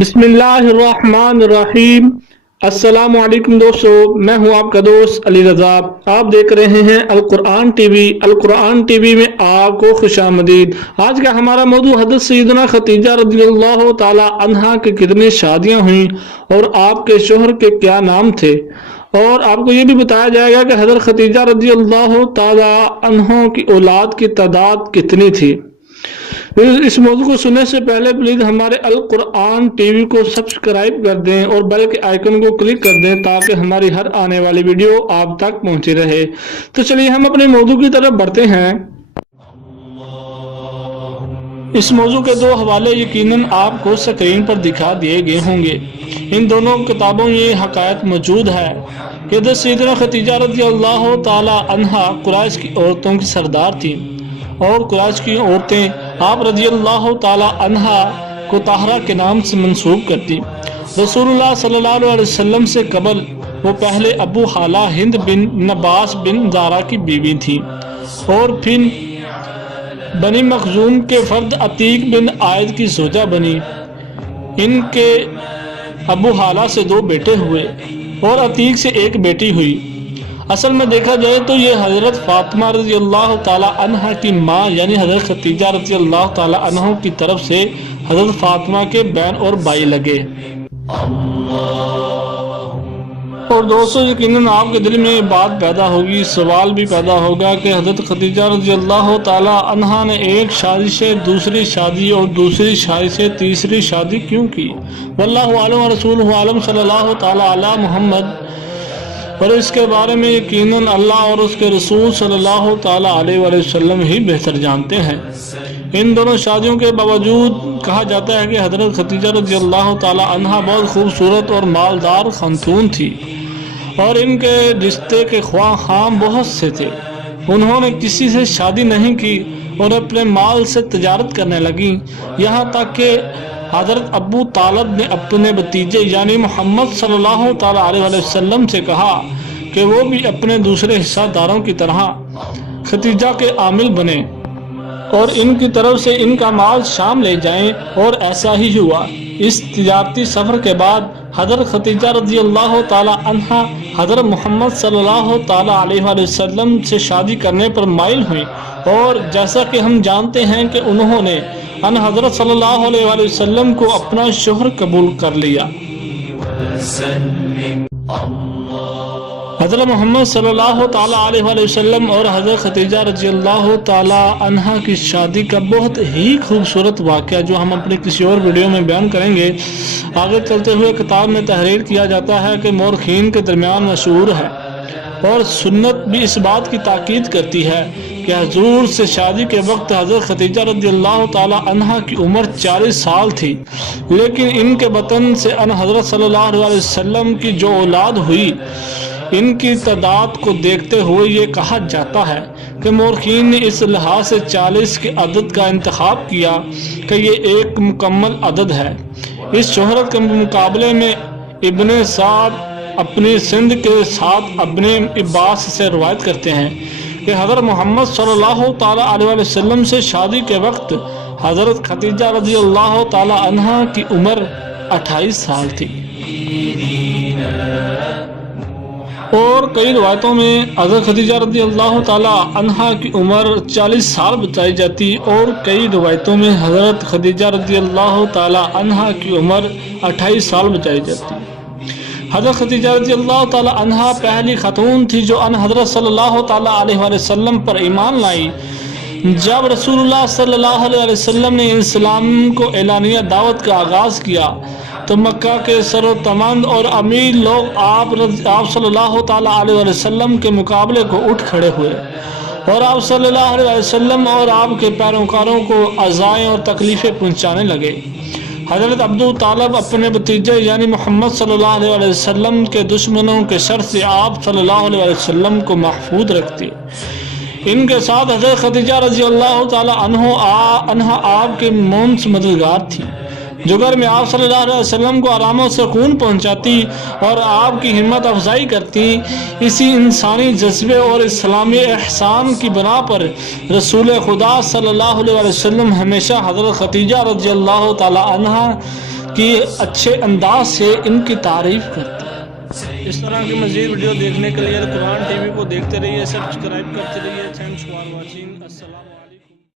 بسم اللہ الرحمن الرحیم۔ السلام علیکم دوستو، میں ہوں آپ کا دوست علی رضا۔ آپ دیکھ رہے ہیں القرآن ٹی وی۔ القرآن ٹی وی میں آپ کو خوش آمدید۔ آج کا ہمارا موضوع حضرت سیدنا خدیجہ رضی اللہ تعالی عنہا کی کتنی شادیاں ہوئیں اور آپ کے شوہر کے کیا نام تھے، اور آپ کو یہ بھی بتایا جائے گا کہ حضرت خدیجہ رضی اللہ تعالی عنہ کی اولاد کی تعداد کتنی تھی۔ اس موضوع کو سننے سے پہلے پلیز ہمارے القرآن ٹی وی کو سبسکرائب کر دیں اور بیل کے آئیکن کو کلک کر دیں تاکہ ہماری ہر آنے والی ویڈیو آپ تک پہنچی رہے۔ تو چلیے ہم اپنے موضوع کی طرف بڑھتے ہیں۔ اس موضوع کے دو حوالے یقیناً آپ کو سکرین پر دکھا دیے گئے ہوں گے۔ ان دونوں کتابوں میں یہ حقائق موجود ہے کہ حضرت سیدنا خدیجہ رضی اللہ تعالی عنہا قریش کی عورتوں کی سردار تھیں، اور قریش کی عورتیں آپ رضی اللہ تعالی عنہا کو طاہرہ کے نام سے منسوب کرتی۔ رسول اللہ صلی اللہ علیہ وسلم سے قبل وہ پہلے ابو حالہ ہند بن نباس بن زارہ کی بیوی تھی، اور پھر بنی مخزوم کے فرد عتیق بن عائد کی زوجہ بنی۔ ان کے ابو حالہ سے 2 بیٹے ہوئے اور عتیق سے 1 بیٹی ہوئی۔ اصل میں دیکھا جائے تو یہ حضرت فاطمہ رضی اللہ تعالی عنہ کی ماں یعنی حضرت خدیجہ رضی اللہ تعالی عنہ کی طرف سے حضرت فاطمہ کے بہن اور بھائی لگے۔ اور دوستو یقیناً آپ کے دل میں یہ بات پیدا ہوگی، سوال بھی پیدا ہوگا کہ حضرت خدیجہ رضی اللہ تعالی عنہ نے ایک شادی سے دوسری شادی اور دوسری شادی سے تیسری شادی کیوں کی؟ واللہ اعلم ورسولہ اعلم، صلی اللہ تعالی علی محمد۔ اور اس کے بارے میں یقیناً اللہ اور اس کے رسول صلی اللہ تعالی علیہ وآلہ وسلم ہی بہتر جانتے ہیں۔ ان دونوں شادیوں کے باوجود کہا جاتا ہے کہ حضرت خدیجہ رضی اللہ تعالی عنہ بہت خوبصورت اور مالدار خاتون تھی، اور ان کے رشتے کے خواہاں بہت سے تھے۔ انہوں نے کسی سے شادی نہیں کی اور اپنے مال سے تجارت کرنے لگیں، یہاں تک کہ حضرت ابو طالب نے اپنے بھتیجے یعنی محمد صلی اللہ تعالی علیہ وسلم سے کہا کہ وہ بھی اپنے دوسرے حصہ داروں کی طرح خدیجہ کے عامل بنے اور ان کی طرف سے ان کا مال شام لے جائیں، اور ایسا ہی ہوا۔ اس تجارتی سفر کے بعد حضرت خدیجہ رضی اللہ تعالی عنہ حضرت محمد صلی اللہ تعالی علیہ وآلہ وسلم سے شادی کرنے پر مائل ہوئیں، اور جیسا کہ ہم جانتے ہیں کہ انہوں نے ان حضرت صلی اللہ علیہ وآلہ وسلم کو اپنا شوہر قبول کر لیا۔ حضرت محمد صلی اللہ تعالی علیہ وآلہ وسلم اور حضرت خدیجہ رضی اللہ تعالی عنہ کی شادی کا بہت ہی خوبصورت واقعہ جو ہم اپنے کسی اور ویڈیو میں بیان کریں گے۔ آگے چلتے ہوئے کتاب میں تحریر کیا جاتا ہے کہ مورخین کے درمیان مشہور ہے، اور سنت بھی اس بات کی تاکید کرتی ہے کہ حضور سے شادی کے وقت حضرت خدیجہ رضی اللہ تعالی عنہ کی عمر 40 سال تھی، لیکن ان کے بطن سے ان حضرت صلی اللہ علیہ وسلم کی جو اولاد ہوئی ان کی تعداد کو دیکھتے ہوئے یہ کہا جاتا ہے کہ مورخین نے اس لحاظ سے 40 کے عدد کا انتخاب کیا کہ یہ ایک مکمل عدد ہے۔ اس شہرت کے مقابلے میں ابن سعد اپنی سند کے ساتھ ابن عباس سے روایت کرتے ہیں کہ حضرت محمد صلی اللہ تعالی علیہ وسلم سے شادی کے وقت حضرت خدیجہ رضی اللہ تعالی عنہ کی عمر 28 سال تھی، اور کئی روایتوں میں حضرت خدیجہ رضی اللہ تعالی عنہ کی عمر 40 سال بتائی جاتی، اور کئی روایتوں میں حضرت خدیجہ رضی اللہ تعالی عنہ کی عمر 28 سال بتائی جاتی۔ حضرت خدیجہ رضی اللہ تعالی عنہ پہلی خاتون تھی جو ان حضرت صلی اللہ تعالی علیہ وآلہ وسلم پر ایمان لائی۔ جب رسول اللہ صلی اللہ علیہ وسلم نے اسلام کو اعلانیہ دعوت کا آغاز کیا تو مکہ کے سرتمند اور امیر لوگ آپ صلی اللہ تعالی علیہ وآلہ وسلم کے مقابلے کو اٹھ کھڑے ہوئے، اور آپ صلی اللہ علیہ وسلم اور آپ کے پیروکاروں کو اذائیں اور تکلیفیں پہنچانے لگے۔ حضرت ابو طالب اپنے بھتیجے یعنی محمد صلی اللہ علیہ وسلم کے دشمنوں کے شر سے آپ صلی اللہ علیہ وسلم کو محفوظ رکھتے۔ ان کے ساتھ حضرت خدیجہ رضی اللہ تعالی عنہ آپ کے مونس مددگار تھی، جو گھر میں آپ صلی اللہ علیہ وسلم کو آرام و سکون پہنچاتی اور آپ کی ہمت افزائی کرتی۔ اسی انسانی جذبے اور اسلامی احسان کی بنا پر رسول خدا صلی اللہ علیہ وسلم ہمیشہ حضرت خدیجہ رضی اللہ تعالی عنہ کہ اچھے انداز سے ان کی تعریف کرتے ہیں۔ اس طرح کی مزید ویڈیو دیکھنے کے لیے قرآن ٹی وی کو دیکھتے رہیے، سبسکرائب کرتے رہیے۔ Thanks for watching. السلام علیکم۔